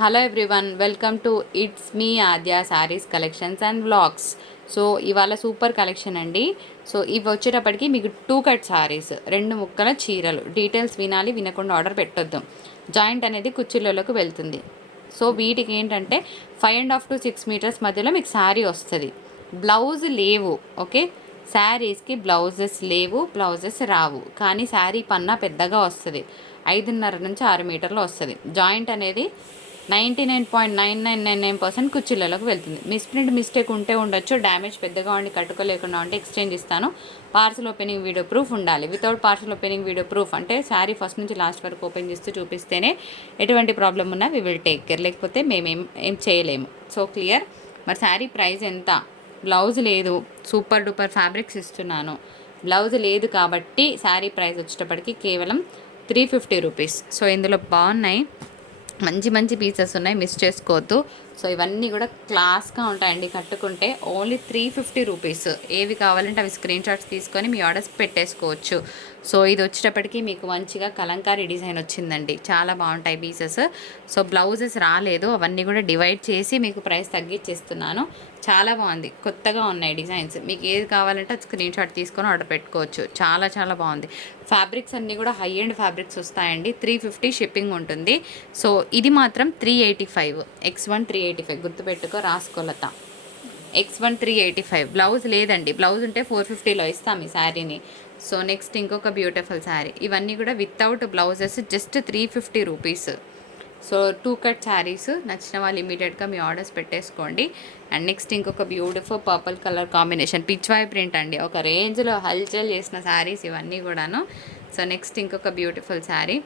Hello everyone, welcome to it's me Aadya saris collections and vlogs. So ఇవాళ super collection అండి. So ఇవి వచ్చేటప్పటికి మీకు 2 కట్ శారీస్, 2 ముక్కల చీరలు. డీటెయిల్స్ వినాలి, వినకుండా ఆర్డర్ పెట్టొద్దు. జాయింట్ అనేది కుర్చీలలోకి వెళ్తుంది. సో వీటికి ఏంటంటే 5.5 to 6 మీటర్స్ మధ్యలో మీకు శారీ వస్తుంది. బ్లౌజ్ లేవు, ఓకే. శారీస్కి బ్లౌజెస్ లేవు, బ్లౌజెస్ రావు, కానీ శారీ పన్నా పెద్దగా వస్తుంది. 5.5 నుంచి 6 మీటర్లు వస్తుంది. జాయింట్ అనేది 99.9999% కుర్చీలలోకి వెళ్తుంది. మిస్ప్రింట్ మిస్టేక్ ఉంటే ఉండొచ్చు, డ్యామేజ్ పెద్దగా ఉండి కట్టుకోలేకుండా ఉంటే ఎక్స్చేంజ్ ఇస్తాను. పార్సల్ ఓపెనింగ్ వీడియో ప్రూఫ్ ఉండాలి. Without parcel opening video proof అంటే శారీ ఫస్ట్ నుంచి లాస్ట్ వరకు ఓపెన్ చేస్తూ చూపిస్తేనే ఎటువంటి ప్రాబ్లం ఉన్నా వి విల్ టేక్ కేర్, లేకపోతే ఏం చేయలేము. So clear. మరి శారీ ప్రైస్ ఎంత? బ్లౌజ్ లేదు, సూపర్ డూపర్ ఫ్యాబ్రిక్స్ ఇస్తున్నాను. బ్లౌజ్ లేదు కాబట్టి శారీ ప్రైస్ వచ్చేటప్పటికి కేవలం 350 రూపీస్. సో ఇందులో బాగున్నాయి, మంచి మంచి పీసెస్ ఉన్నాయి, మిస్ చేసుకోవద్దు. సో ఇవన్నీ కూడా క్లాస్గా ఉంటాయండి. కట్టుకుంటే ఓన్లీ 350 రూపీస్. ఏవి కావాలంటే అవి స్క్రీన్ షాట్స్ తీసుకొని మీ ఆర్డర్స్ పెట్టేసుకోవచ్చు. సో ఇది వచ్చేటప్పటికి మీకు మంచిగా కలంకారీ డిజైన్ వచ్చిందండి, చాలా బాగుంటాయి పీసెస్. సో బ్లౌజెస్ రాలేదు, అవన్నీ కూడా డివైడ్ చేసి మీకు ప్రైస్ తగ్గించేస్తున్నాను. చాలా బాగుంది, కొత్తగా ఉన్నాయి డిజైన్స్. మీకు ఏది కావాలంటే అది స్క్రీన్ షాట్ తీసుకొని ఆర్డర్ పెట్టుకోవచ్చు. చాలా చాలా బాగుంది. ఫ్యాబ్రిక్స్ అన్నీ కూడా హై ఎండ్ ఫ్యాబ్రిక్స్ వస్తాయండి. 350 షిప్పింగ్ ఉంటుంది. సో ఇది మాత్రం 385, X1 385 గుర్తుపెట్టుకో, రాసుకోలత. X1 385. బ్లౌజ్ లేదండి, బ్లౌజ్ ఉంటే 450లో ఇస్తాం ఈ శారీని. సో నెక్స్ట్ ఇంకొక బ్యూటిఫుల్ శారీ. ఇవన్నీ కూడా without blouses, just 350 rupees. So 2 cut saris నచ్చిన వాళ్ళు ఇమీడియట్గా మీ ఆర్డర్స్ పెట్టేసుకోండి. అండ్ నెక్స్ట్ ఇంకొక beautiful purple colour combination, Pichwai print అండి. ఒక రేంజ్లో హల్చల్ చేసిన శారీస్ ఇవన్నీ కూడాను. సో నెక్స్ట్ ఇంకొక బ్యూటిఫుల్ శారీ,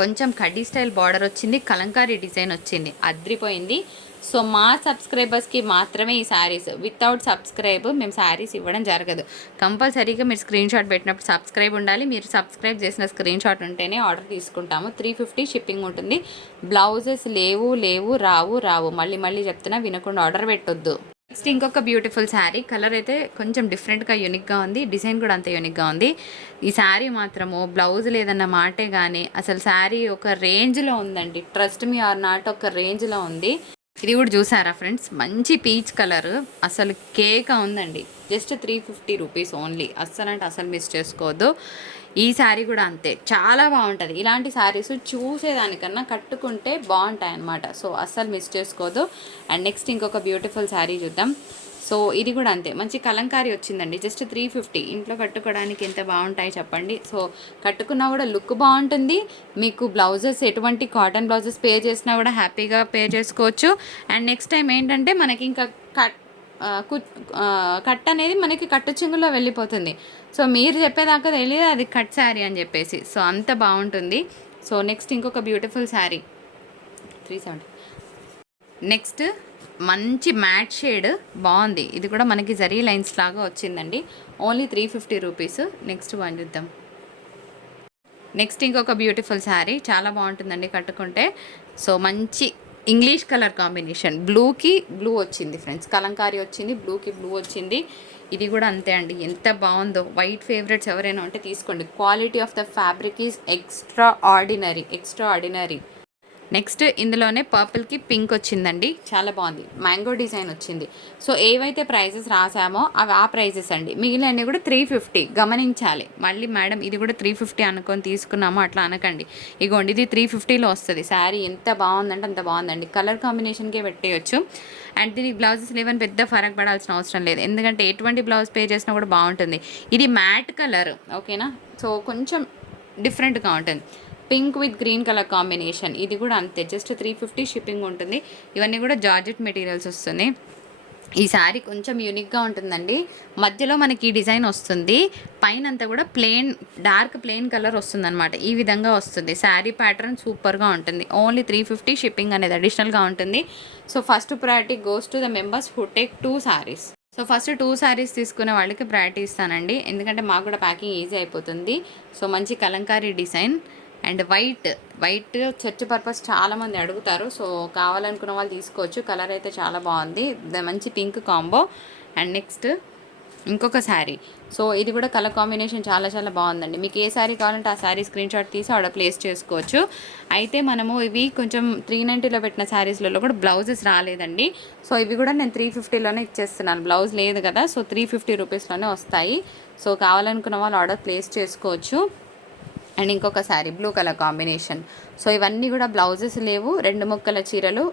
కొంచెం కడ్డీ స్టైల్ బార్డర్ వచ్చింది, కలంకారీ డిజైన్ వచ్చింది, అద్రిపోయింది. సో మా సబ్స్క్రైబర్స్కి మాత్రమే ఈ శారీస్. వితౌట్ సబ్స్క్రైబ్ మేము శారీస్ ఇవ్వడం జరగదు. కంపల్సరీగా మీరు స్క్రీన్ షాట్ పెట్టినప్పుడు సబ్స్క్రైబ్ ఉండాలి. మీరు సబ్స్క్రైబ్ చేసిన స్క్రీన్ షాట్ ఉంటేనే ఆర్డర్ తీసుకుంటాము. 350 షిప్పింగ్ ఉంటుంది. బ్లౌజెస్ లేవు, రావు. మళ్ళీ చెప్తున్నా, వినకుండా ఆర్డర్ పెట్టొద్దు. నెక్స్ట్ ఇంకొక బ్యూటిఫుల్ శారీ. కలర్ అయితే కొంచెం డిఫరెంట్గా యూనిక్గా ఉంది, డిజైన్ కూడా అంతే యూనిక్గా ఉంది. ఈ శారీ మాత్రము బ్లౌజ్ లేదన్న మాటే కానీ అసలు శారీ ఒక రేంజ్లో ఉందండి. ట్రస్ట్ మీ ఆర్ నాట్, ఒక రేంజ్లో ఉంది. ఇది కూడా చూసారా ఫ్రెండ్స్, మంచి పీచ్ కలర్, అసలు కేక్ ఉందండి. Just 350 rupees only. అస్సలు మిస్ చేసుకోవద్దు. ఈ శారీ కూడా అంతే, చాలా బాగుంటుంది. ఇలాంటి శారీస్ చూసేదానికన్నా కట్టుకుంటే బాగుంటాయి అన్నమాట. సో అస్సలు మిస్ చేసుకోవద్దు. అండ్ నెక్స్ట్ ఇంకొక బ్యూటిఫుల్ శారీ చూద్దాం. సో ఇది కూడా అంతే, మంచి కలంకారీ వచ్చిందండి. జస్ట్ 350. ఇంట్లో కట్టుకోవడానికి ఎంత బాగుంటాయి చెప్పండి. సో కట్టుకున్నా కూడా లుక్ బాగుంటుంది. మీకు బ్లౌజెస్ ఎటువంటి కాటన్ బ్లౌజెస్ పే చేసినా కూడా హ్యాపీగా పే చేసుకోవచ్చు. అండ్ నెక్స్ట్ టైం ఏంటంటే మనకి ఇంకా కట్ అనేది మనకి కట్టు చెంగులో వెళ్ళిపోతుంది. సో మీరు చెప్పేదాకా తెలియదు అది కట్ శారీ అని చెప్పేసి. సో అంత బాగుంటుంది. సో నెక్స్ట్ ఇంకొక బ్యూటిఫుల్ శారీ 370. నెక్స్ట్ మంచి మ్యాట్ షేడ్ బాగుంది. ఇది కూడా మనకి జరీ లైన్స్ లాగా వచ్చిందండి. Only 350 rupees. నెక్స్ట్ వన్ చూద్దాం. నెక్స్ట్ ఇంకొక బ్యూటిఫుల్ శారీ, చాలా బాగుంటుందండి కట్టుకుంటే. సో మంచి ఇంగ్లీష్ కలర్ కాంబినేషన్, బ్లూకి బ్లూ వచ్చింది ఫ్రెండ్స్, కలంకారీ వచ్చింది, బ్లూకి బ్లూ వచ్చింది. ఇది కూడా అంతే అండి, ఎంత బాగుందో. వైట్ ఫేవరెట్స్ ఎవరైనా ఉంటే తీసుకోండి. Quality of the fabric is extra ordinary. Next ఇందులోనే పర్పుల్కి పింక్ వచ్చిందండి, చాలా బాగుంది. మ్యాంగో డిజైన్ వచ్చింది. సో ఏవైతే ప్రైజెస్ రాసామో అవి ఆ ప్రైజెస్ అండి. మిగిలినవి కూడా 350. గమనించాలి. మళ్ళీ మేడం ఇది కూడా 350 అనుకొని తీసుకున్నాము అట్లా అనకండి. ఇగోండి ఇది 350లో వస్తుంది. శారీ ఎంత బాగుందంటే అంత బాగుందండి. కలర్ కాంబినేషన్కే పెట్టేయచ్చు. అండ్ దీనికి బ్లౌజెస్ లేవని పెద్ద ఫరక్ పడాల్సిన అవసరం లేదు, ఎందుకంటే ఎటువంటి బ్లౌజ్ పే చేసినా కూడా బాగుంటుంది. ఇది మ్యాట్ కలర్, ఓకేనా. సో కొంచెం డిఫరెంట్గా ఉంటుంది. Pink with green colour combination. ఇది కూడా అంతే, జస్ట్ 350 షిప్పింగ్ ఉంటుంది. ఇవన్నీ కూడా జార్జెట్ మెటీరియల్స్ వస్తుంది. ఈ శారీ కొంచెం యూనిక్గా ఉంటుందండి. మధ్యలో మనకి ఈ డిజైన్ వస్తుంది, పైన అంతా కూడా డార్క్ ప్లెయిన్ కలర్ వస్తుంది అనమాట. ఈ విధంగా వస్తుంది. శారీ ప్యాటర్న్ సూపర్గా ఉంటుంది. ఓన్లీ 350 షిప్పింగ్ అనేది అడిషనల్గా ఉంటుంది. So first priority goes to the members who take 2 saris. So first 2 saris తీసుకునే వాళ్ళకి ప్రయారిటీ ఇస్తానండి, ఎందుకంటే మాకు కూడా ప్యాకింగ్ ఈజీ అయిపోతుంది. సో మంచి Kalamkari design and white church purpose చాలామంది అడుగుతారు. సో కావాలనుకున్న వాళ్ళు తీసుకోవచ్చు. కలర్ అయితే చాలా బాగుంది, మంచి పింక్ కాంబో. అండ్ నెక్స్ట్ ఇంకొక శారీ. సో ఇది కూడా కలర్ కాంబినేషన్ చాలా చాలా బాగుందండి. మీకు ఏ శారీ కావాలంటే ఆ శారీ స్క్రీన్ షాట్ తీసి ఆర్డర్ ప్లేస్ చేసుకోవచ్చు. అయితే మనము ఇవి కొంచెం 390లో పెట్టిన శారీస్లలో కూడా బ్లౌజెస్ రాలేదండి. సో ఇవి కూడా నేను 350లోనే ఇచ్చేస్తున్నాను. బ్లౌజ్ లేదు కదా, సో 350 రూపీస్లోనే వస్తాయి. సో కావాలనుకున్న వాళ్ళు ఆర్డర్ ప్లేస్ చేసుకోవచ్చు. అండ్ ఇంకొక sari blue colour combination. So ఇవన్నీ కూడా బ్లౌజెస్ లేవు, 2 ముక్కల చీరలు.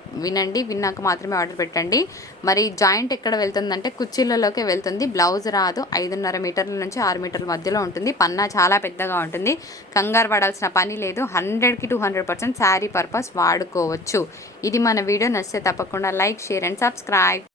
విన్నాక మాత్రమే ఆర్డర్ పెట్టండి. మరి జాయింట్ ఎక్కడ వెళ్తుందంటే కుర్చీలలోకే వెళ్తుంది. బ్లౌజ్ రాదు. 5.5 మీటర్ల నుంచి 6 మీటర్ల మధ్యలో ఉంటుంది. పన్నా చాలా పెద్దగా ఉంటుంది. కంగారు పడాల్సిన పని లేదు. 100కి 200% శారీ పర్పస్ వాడుకోవచ్చు. ఇది మన వీడియో నచ్చితే తప్పకుండా లైక్, షేర్ అండ్ సబ్స్క్రైబ్.